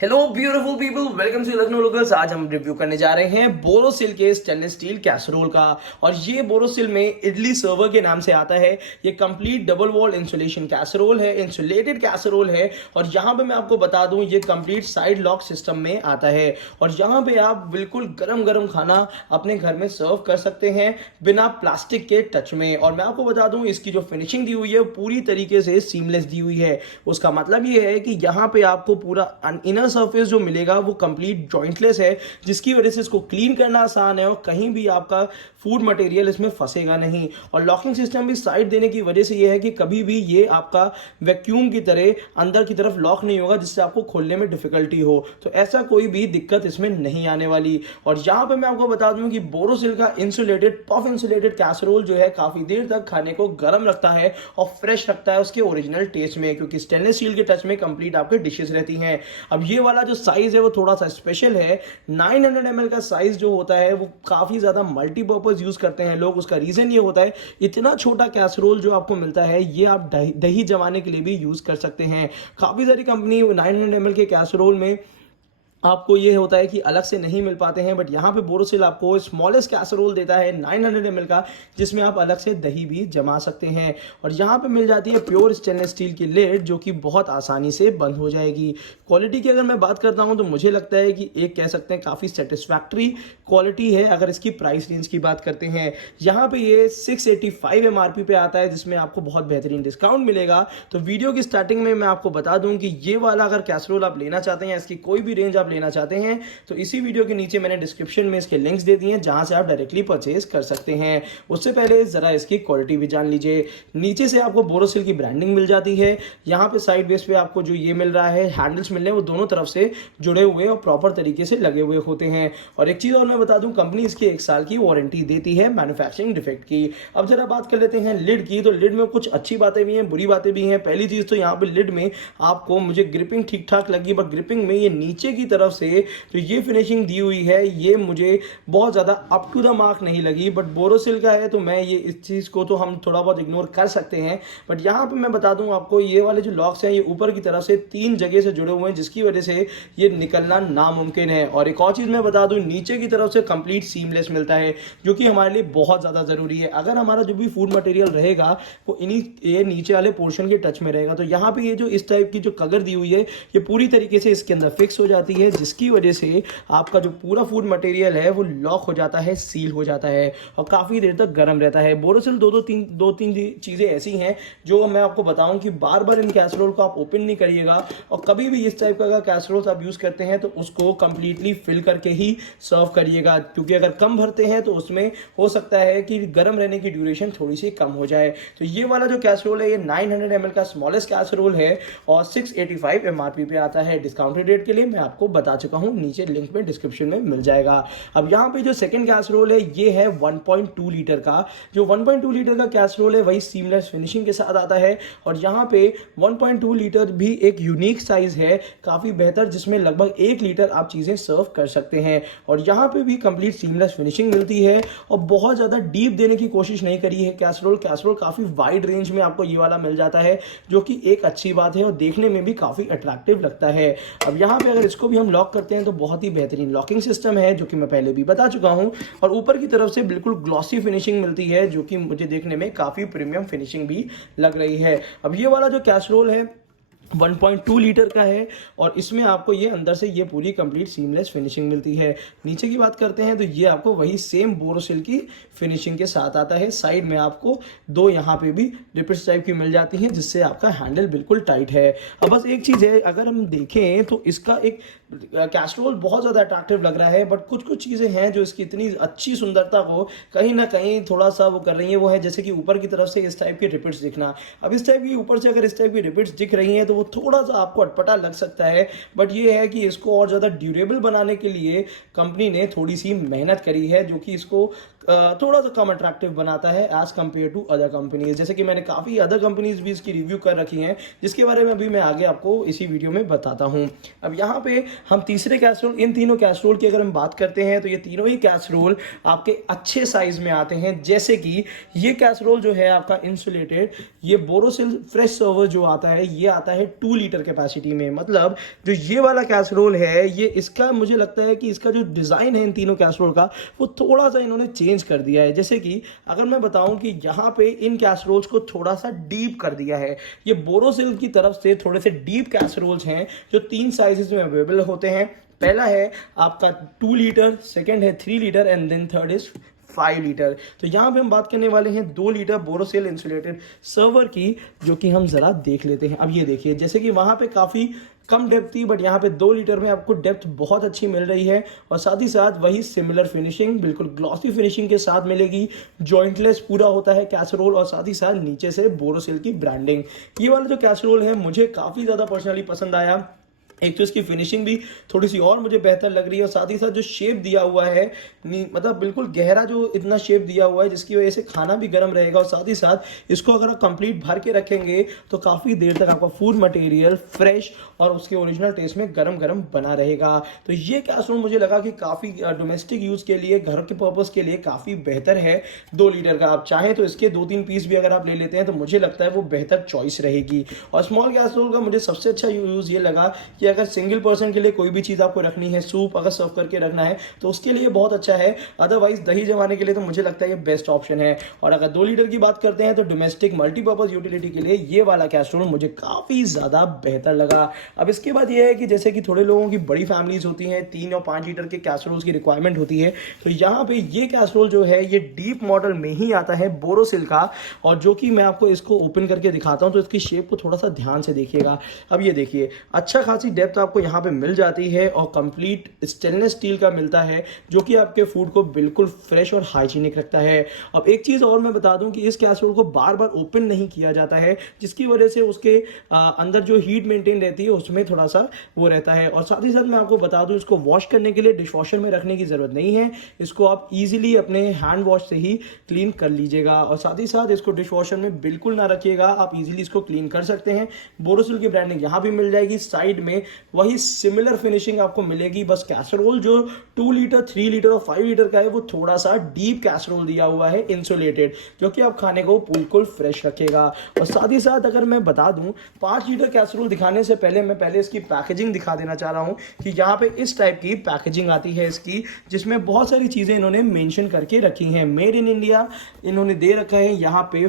Hello beautiful people, welcome to Lucknow locals. आज हम review करने जा रहे हैं बोरोसिल के स्टेनलेस स्टील कैसरोल का। और ये बोरोसिल में इडली सर्वर के नाम से आता है। ये complete double wall insulation casserole है, इंसुलेटेड कैसरोल है। और यहाँ पे मैं आपको बता दूं, ये कंप्लीट साइड लॉक सिस्टम में आता है। और यहाँ पे आप बिल्कुल गरम गरम खाना अपने घर में सर्व कर सकते हैं बिना प्लास्टिक के टच में। और मैं आपको बता दूं, इसकी जो फिनिशिंग दी हुई है पूरी तरीके से सीमलेस दी हुई है। उसका मतलब ये है कि यहाँ पे आपको पूरा इनर सरफेस जो मिलेगा वो कंप्लीट जॉइंटलेस है, जिसकी वजह से इसको क्लीन करना आसान है और कहीं भी आपका फूड मटेरियल इसमें फंसेगा नहीं। और लॉकिंग सिस्टम भी साइड देने की वजह से ये है कि कभी भी ये आपका वैक्यूम की तरह अंदर की तरफ लॉक नहीं होगा, जिससे आपको खोलने में डिफिकल्टी हो। तो ऐसा कोई भी दिक्कत इसमें नहीं आने वाली। और यहां पे मैं आपको बता दूं कि बोरोसिल का इंसुलेटेड पफ इंसुलेटेड कैसरोल जो है काफी देर तक खाने को गर्म रखता है और फ्रेश रखता है उसके ओरिजिनल टेस्ट में, क्योंकि स्टेनलेस स्टील के टच में कंप्लीट आपके डिशेस रहती हैं। अब ये वाला जो साइज है वो थोड़ा सा स्पेशल है। 900 ml का साइज जो होता है वो काफी ज्यादा मल्टीपर्पज यूज करते हैं लोग। उसका रीजन ये होता है, इतना छोटा कैसरोल जो आपको मिलता है ये आप दही जमाने के लिए भी यूज कर सकते हैं। काफी सारी कंपनी 900 ml के कैसरोल में आपको ये होता है कि अलग से नहीं मिल पाते हैं, बट यहाँ पे बोरोसिल आपको स्मॉलेस्ट कैसरोल देता है 900 ml का, जिसमें आप अलग से दही भी जमा सकते हैं। और यहाँ पे मिल जाती है प्योर स्टेनलेस स्टील की लिड, जो कि बहुत आसानी से बंद हो जाएगी। क्वालिटी की अगर मैं बात करता हूँ तो मुझे लगता है कि एक कह सकते हैं काफ़ी सेटिस्फैक्ट्री क्वालिटी है। अगर इसकी प्राइस रेंज की बात करते हैं, यहाँ पे ये 685 MRP पे आता है, जिसमें आपको बहुत बेहतरीन डिस्काउंट मिलेगा। तो वीडियो की स्टार्टिंग में मैं आपको बता दूं कि ये वाला अगर कैसरोल आप लेना चाहते हैं, इसकी कोई भी रेंज आप लेना चाहते हैं, तो इसी वीडियो के नीचे मैंने डिस्क्रिप्शन में इसके लिंक्स दे दिए हैं, जहां से आप डायरेक्टली परचेज कर सकते हैं। उससे पहले जरा इसकी क्वालिटी भी जान लीजिए। नीचे से आपको बोरोसिल की ब्रांडिंग मिल जाती है। यहाँ पे साइड बेस पे आपको जो ये मिल रहा है, हैंडल्स मिल रहे हैं, वो दोनों तरफ से जुड़े हुए और प्रॉपर तरीके से लगे हुए होते हैं। और एक चीज और मैं बता दूं, कंपनी इसकी 1 साल की वारंटी देती है मैन्युफैक्चरिंग डिफेक्ट की। अब जरा बात कर लेते हैं लिड की। तो लिड में कुछ अच्छी बातें भी हैं, बुरी बातें भी हैं। पहली चीज तो यहाँ पे लिड में आपको मुझे ग्रिपिंग ठीक ठाक लगी, बट ग्रिपिंग में ये नीचे की तरफ से तो ये फिनिशिंग दी हुई है, ये मुझे बहुत ज़्यादा अप टू द मार्क नहीं लगी। बट बोरोसिल का है तो मैं ये इस चीज़ को तो हम थोड़ा बहुत इग्नोर कर सकते हैं। बट यहाँ पे मैं बता दूं आपको, ये वाले जो लॉक्स हैं ये ऊपर की तरफ से 3 जगह से जुड़े हुए हैं, जिसकी वजह से ये निकलना नामुमकिन है। और एक और चीज़ मैं बता दूं, नीचे की तरफ से कंप्लीट सीमलेस मिलता है, जो कि हमारे लिए बहुत ज़्यादा ज़रूरी है। अगर हमारा जो भी फूड मटेरियल रहेगा वो इन्हीं ये नीचे वाले पोर्शन के टच में रहेगा, तो यहाँ पे ये जो इस टाइप की जो कगर दी हुई है ये पूरी तरीके से इसके अंदर फिक्स हो जाती है, जिसकी वजह से आपका जो पूरा फूड मटेरियल है वो लॉक हो जाता है, सील हो जाता है और काफी देर तक गर्म रहता है। बोरोसिल दो तीन चीजें ऐसी हैं जो मैं आपको बताऊं कि बार बार इन कैसरोल को आप ओपन नहीं करिएगा। और कभी भी इस टाइप का कैसरोल आप यूज करते हैं तो उसको कंप्लीटली फिल करके ही सर्व करिएगा, क्योंकि अगर कम भरते हैं तो उसमें हो सकता है कि गर्म रहने की ड्यूरेशन थोड़ी सी कम हो जाए। तो ये वाला जो कैसरोल है ये 900 ml का स्मॉलेस्ट कैसरोल है और 685 MRP पे आता है। डिस्काउंटेड रेट के लिए मैं आपको बता चुका हूं, नीचे लिंक में डिस्क्रिप्शन में मिल जाएगा। अब यहाँ पे जो सेकंड कैसरोल है ये है 1.2 लीटर का। जो 1.2 लीटर का कैसरोल है वही सीमलेस फिनिशिंग के साथ आता है। और यहाँ पे 1.2 लीटर भी एक यूनिक साइज है, काफी बेहतर, जिसमें लगभग 1 लीटर आप चीजें सर्व कर सकते हैं। और यहाँ पे भी कंप्लीट सीमलेस फिनिशिंग मिलती है और बहुत ज्यादा डीप देने की कोशिश नहीं करी है कैसरोल काफी वाइड रेंज में आपको ये वाला मिल जाता है, जो कि एक अच्छी बात है और देखने में भी काफी अट्रैक्टिव लगता है। अब यहाँ पे अगर इसको भी हम लॉक करते हैं तो बहुत ही बेहतरीन लॉकिंग सिस्टम है, जो कि मैं पहले भी बता चुका हूं। और ऊपर की तरफ से बिल्कुल ग्लॉसी फिनिशिंग मिलती है, जो कि मुझे देखने में काफी प्रीमियम फिनिशिंग भी लग रही है। अब ये वाला जो कैसरोल है 1.2 लीटर का है और इसमें आपको ये अंदर से ये पूरी कंप्लीट सीमलेस फिनिशिंग मिलती है। नीचे की बात करते हैं तो ये आपको वही सेम बोरोसिल की फिनिशिंग के साथ आता है। साइड में आपको 2 यहाँ पे भी रिपिट्स टाइप की मिल जाती हैं, जिससे आपका हैंडल बिल्कुल टाइट है। अब बस एक चीज़ है, अगर हम देखें तो इसका एक कैसरोल बहुत ज़्यादा अट्रैक्टिव लग रहा है, बट कुछ चीज़ें हैं जो इसकी इतनी अच्छी सुंदरता को कहीं ना कहीं थोड़ा सा वो कर रही है। वो है जैसे कि ऊपर की तरफ से इस टाइप की रिपिट्स दिखना। अब इस टाइप की ऊपर से अगर इस टाइप की रिपिट्स दिख रही हैं तो वो थोड़ा सा आपको अटपटा लग सकता है, बट ये है कि इसको और ज़्यादा ड्यूरेबल बनाने के लिए कंपनी ने थोड़ी सी मेहनत करी है, जो कि इसको थोड़ा सा कम अट्रैक्टिव बनाता है as compared to other companies. जैसे कि मैंने काफ़ी अदर कंपनीज भी इसकी रिव्यू कर रखी हैं, जिसके बारे में अभी मैं आगे आपको इसी वीडियो में बताता हूँ। अब यहाँ पे हम तीसरे कैसरोल, इन तीनों कैसरोल की अगर हम बात करते हैं तो ये तीनों ही कैसरोल आपके अच्छे साइज में आते हैं। जैसे कि ये कैसरोल जो है आपका इंसुलेटेड, ये बोरोसिल फ्रेश सर्वर जो आता है ये आता है 2 लीटर कैपेसिटी में। मतलब जो ये वाला कैसरोल है, ये इसका मुझे लगता है कि इसका जो डिज़ाइन है इन तीनों कैसरोल का, वो थोड़ा सा इन्होंने चेंज कर दिया है। जैसे कि अगर मैं बताऊं कि यहाँ पे इन कैसरोल्स को थोड़ा सा डीप कर दिया है। ये बोरोसिल की तरफ से थोड़े से डीप कैसरोल्स हैं जो 3 साइजेस में अवेलेबल होते हैं। पहला है आपका 2 लीटर, सेकेंड है 3 litre and then third is 5 litre. तो यहाँ पे हम बात करने वाले हैं 2 लीटर बोरोसिल इंसुलेटेड सर्वर की, जो कि हम जरा देख लेते हैं। अब ये देखिए, जैसे कि वहाँ पे काफ़ी कम डेप्थ थी, बट यहाँ पे 2 लीटर में आपको डेप्थ बहुत अच्छी मिल रही है और साथ ही साथ वही सिमिलर फिनिशिंग, बिल्कुल ग्लॉसी फिनिशिंग के साथ मिलेगी। जॉइंटलेस पूरा होता है कैसरोल और साथ ही साथ नीचे से बोरोसिल की ब्रांडिंग। ये वाला जो कैसरोल है मुझे काफ़ी ज़्यादा पर्सनली पसंद आया। एक तो इसकी फिनिशिंग भी थोड़ी सी और मुझे बेहतर लग रही है और साथ ही साथ जो शेप दिया हुआ है, मतलब बिल्कुल गहरा जो इतना शेप दिया हुआ है जिसकी वजह से खाना भी गर्म रहेगा और साथ ही साथ इसको अगर आप कंप्लीट भर के रखेंगे तो काफ़ी देर तक आपका फूड मटेरियल फ्रेश और उसके ओरिजिनल टेस्ट में गरम गरम बना रहेगा। तो ये कैसरोल मुझे लगा कि काफ़ी डोमेस्टिक यूज़ के लिए, घर के पर्पज़ के लिए काफ़ी बेहतर है। 2 लीटर का आप चाहें तो इसके 2-3 पीस भी अगर आप ले लेते हैं तो मुझे लगता है वो बेहतर चॉइस रहेगी। और स्मॉल कैसरोल का मुझे सबसे अच्छा यूज़ ये लगा कि अगर सिंगल पर्सन के लिए कोई भी चीज़ आपको रखनी है, सूप अगर सर्व करके रखना है तो उसके लिए बहुत अच्छा है। अदरवाइज दही जमाने के लिए तो मुझे लगता है ये बेस्ट ऑप्शन है। और अगर 2 लीटर की बात करते हैं तो डोमेस्टिक मल्टीपर्पज यूटिलिटी के लिए ये वाला कैसरोल मुझे काफ़ी ज़्यादा बेहतर लगा। अब इसके बाद ये है कि जैसे कि थोड़े लोगों की बड़ी फैमिलीज होती हैं, 3 और 5 लीटर के कैसरोल्स की रिक्वायरमेंट होती है, तो यहाँ पे ये कैसरोल जो है ये डीप मॉडल में ही आता है बोरोसिल का। और जो कि मैं आपको इसको ओपन करके दिखाता हूँ तो इसकी शेप को थोड़ा सा ध्यान से देखिएगा। अब ये देखिए, अच्छा खासी डेप्थ आपको यहाँ पे मिल जाती है और कंप्लीट स्टेनलेस स्टील का मिलता है जो कि आपके फूड को बिल्कुल फ्रेश और हाइजीनिक रखता है। अब एक चीज़ और मैं बता दूं कि इस कैसरोल को बार बार ओपन नहीं किया जाता है, जिसकी वजह से उसके अंदर जो हीट मेंटेन रहती है उसमें थोड़ा सा वो रहता है। और साथ ही साथ मैं आपको बता दूं, इसको वॉश करने के लिए डिश वॉशर में रखने की ज़रूरत नहीं है। इसको आप ईजिली अपने हैंड वॉश से ही क्लीन कर लीजिएगा और साथ ही साथ इसको डिश वॉशर में बिल्कुल ना रखिएगा, आप इजीली इसको क्लीन कर सकते हैं। बोरोसिल की ब्रांडिंग यहाँ भी मिल जाएगी, साइड में वही सिमिलर फिनिशिंग आपको मिलेगी। बस कैसरोल जो 2 लीटर, 3 लीटर और 5 लीटर का है वो थोड़ा सा डीप कैसरोल दिया हुआ है इंसुलेटेड, जो कि आप खाने को बिल्कुल फ्रेश रखेगा। और साथ ही साथ अगर मैं बता दूं, 5 लीटर कैसरोल दिखाने से पहले मैं इसकी पैकेजिंग दिखा देना चाह रहा हूं कि यहाँ पे इस टाइप की पैकेजिंग आती है इसकी, जिसमें बहुत सारी चीजें इन्होंने मेंशन करके रखी हैं। मेड इन इंडिया इन्होंने दे रखा है यहाँ पे।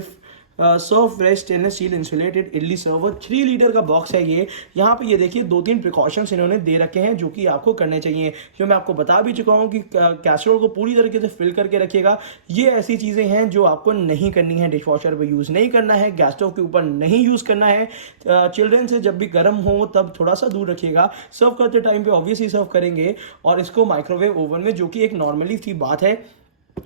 Serve fresh stainless steel insulated idli server 3 litre का बॉक्स है ये। यहाँ पे ये देखिए 2-3 प्रिकॉशंस इन्होंने दे रखे हैं जो कि आपको करने चाहिए, जो मैं आपको बता भी चुका हूँ कि कैसरोल को पूरी तरीके से फिल करके रखिएगा। ये ऐसी चीज़ें हैं जो आपको नहीं करनी है, डिश वॉशर पर यूज़ नहीं करना है, गैस स्टोव के ऊपर नहीं यूज़ करना है। चिल्ड्रन से जब भी गर्म हो तब थोड़ा सा दूर रखिएगा। सर्व करते टाइम पे ऑब्वियसली सर्व करेंगे और इसको माइक्रोवेव ओवन में, जो कि एक नॉर्मली सी बात है।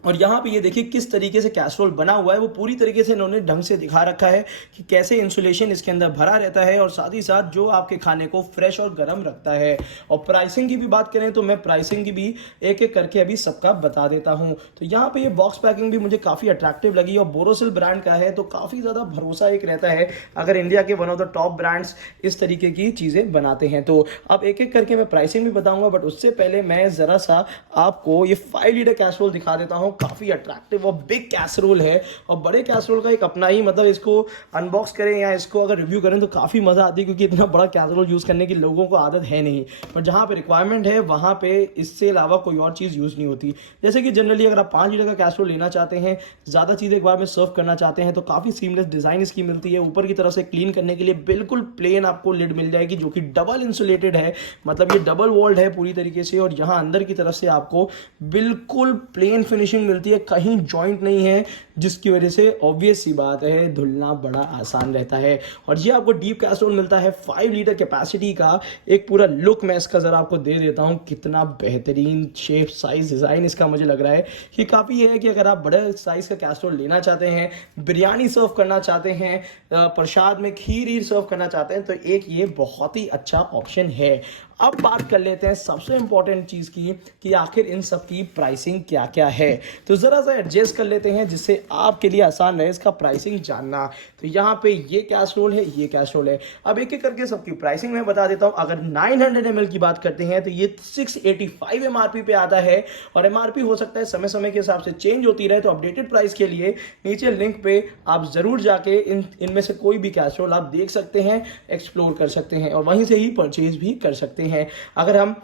और यहाँ पे ये देखिए किस तरीके से कैसरोल बना हुआ है, वो पूरी तरीके से इन्होंने ढंग से दिखा रखा है कि कैसे इंसुलेशन इसके अंदर भरा रहता है और साथ ही साथ जो आपके खाने को फ्रेश और गर्म रखता है। और प्राइसिंग की भी बात करें तो मैं प्राइसिंग की भी एक एक करके अभी सबका बता देता हूँ। तो यहाँ पे ये बॉक्स पैकिंग भी मुझे काफ़ी अट्रैक्टिव लगी और बोरोसिल ब्रांड का है तो काफ़ी ज़्यादा भरोसा एक रहता है अगर इंडिया के one of the top brands इस तरीके की चीज़ें बनाते हैं। तो अब एक एक करके मैं प्राइसिंग भी बताऊँगा, बट उससे पहले मैं ज़रा सा आपको ये 5 लीटर कैसरोल दिखा देता हूँ। काफ़ी अट्रैक्टिव और बिग कैसरोल है और बड़े कैसरोल का एक अपना ही, मतलब इसको अनबॉक्स करें या इसको अगर रिव्यू करें तो काफ़ी मज़ा आती है, क्योंकि इतना बड़ा कैसरोल यूज़ करने की लोगों को आदत है नहीं। पर जहाँ पे रिक्वायरमेंट है वहाँ पे इससे अलावा कोई और चीज़ यूज़ नहीं होती। जैसे कि जनरली अगर आप 5 लीटर का कैसरोल लेना चाहते हैं, ज़्यादा चीज़ें एक बार में सर्व करना चाहते हैं, तो काफ़ी सीमलेस डिज़ाइन इसकी मिलती है। ऊपर की तरफ से क्लीन करने के लिए बिल्कुल प्लेन आपको लिड मिल जाएगी जो कि डबल इंसुलेटेड है, मतलब ये डबल वॉल्ड है पूरी तरीके से। और यहाँ अंदर की तरफ से आपको बिल्कुल प्लेन फिनिशिंग मिलती है, कहीं जॉइंट नहीं है, जिसकी वजह से ऑब्वियस सी बात है धुलना बड़ा आसान रहता है। और ये आपको डीप कैसरोल मिलता है 5 लीटर कैपेसिटी का। एक पूरा लुक मैं इसका ज़रा आपको दे देता हूँ, कितना बेहतरीन शेप, साइज, डिज़ाइन इसका मुझे लग रहा है कि काफ़ी है कि अगर आप बड़े साइज़ का कैसरोल लेना चाहते हैं, बिरयानी सर्व करना चाहते हैं, प्रसाद में खीर सर्व करना चाहते हैं, तो एक ये बहुत ही अच्छा ऑप्शन है। अब बात कर लेते हैं सबसे इंपॉर्टेंट चीज़ की कि आखिर इन सब की प्राइसिंग क्या क्या है। तो ज़रा सा एडजस्ट कर लेते हैं जिससे आपके लिए आसान रहे इसका प्राइसिंग जानना। तो यहाँ पे ये कैसरोल है, ये कैसरोल है। अब एक एक करके सबकी प्राइसिंग मैं बता देता हूँ। अगर 900 ml की बात करते हैं तो ये 685 एमआरपी पे आता है, और एमआरपी हो सकता है समय समय के हिसाब से चेंज होती रहे। तो अपडेटेड प्राइस के लिए नीचे लिंक पे आप जरूर जाके इनमें से कोई भी कैसरोल आप देख सकते हैं, एक्सप्लोर कर सकते हैं और वहीं से ही परचेज भी कर सकते हैं। अगर हम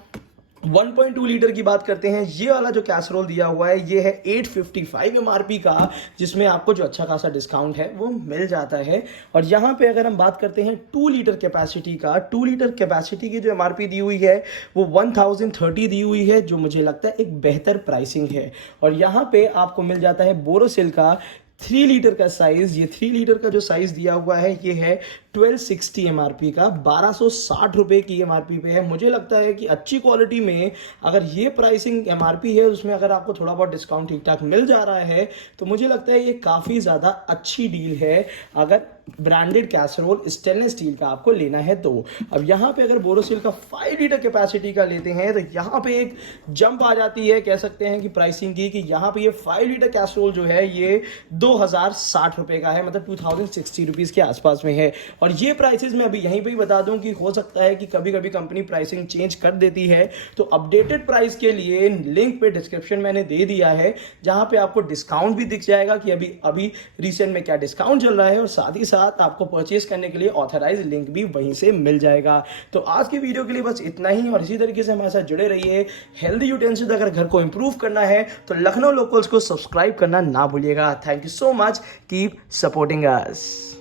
1.2 लीटर की बात करते हैं, ये वाला जो कैसरोल दिया हुआ है ये है 855 एमआरपी का, जिसमें आपको जो अच्छा खासा डिस्काउंट है वो मिल जाता है। और यहाँ पे अगर हम बात करते हैं 2 लीटर कैपेसिटी का, 2 लीटर कैपेसिटी की जो एमआरपी दी हुई है वो 1030 दी हुई है, जो मुझे लगता है एक बेहतर प्राइसिंग है। और यहाँ पे आपको मिल जाता है बोरोसिल का 3 लीटर का साइज। ये 3 लीटर का जो साइज दिया हुआ है ये है 1260 एमआरपी का, 1260 रुपए की एमआरपी पे है। मुझे लगता है कि अच्छी क्वालिटी में अगर ये प्राइसिंग एमआरपी है उसमें अगर आपको थोड़ा बहुत डिस्काउंट ठीक ठाक मिल जा रहा है तो मुझे लगता है ये काफ़ी ज़्यादा अच्छी डील है अगर ब्रांडेड कैसरोल स्टेनलेस स्टील का आपको लेना है तो। अब यहाँ पे अगर बोरोसिल का 5 लीटर कैपेसिटी का लेते हैं तो यहाँ पे एक जंप आ जाती है, कह सकते हैं कि प्राइसिंग की, कि यहाँ पे ये 5 लीटर कैसरोल जो है ये 2060 रुपए का है, मतलब 2060 रुपीज़ के आसपास में है। और ये प्राइसेस मैं अभी यहीं पे ही बता दूं कि हो सकता है कि कभी कभी कंपनी प्राइसिंग चेंज कर देती है। तो अपडेटेड प्राइस के लिए लिंक पे डिस्क्रिप्शन मैंने दे दिया है, जहां पे आपको डिस्काउंट भी दिख जाएगा कि अभी अभी रिसेंट में क्या डिस्काउंट चल रहा है, और साथ ही साथ आपको परचेज करने के लिए ऑथराइज लिंक भी वहीं से मिल जाएगा। तो आज की वीडियो के लिए बस इतना ही, और इसी तरीके से हमारे साथ जुड़े रहिए। हेल्दी यूटेंसिल्स अगर घर को इंप्रूव करना है तो लखनऊ लोकल्स को सब्सक्राइब करना ना भूलिएगा। Thank you so much, keep supporting us.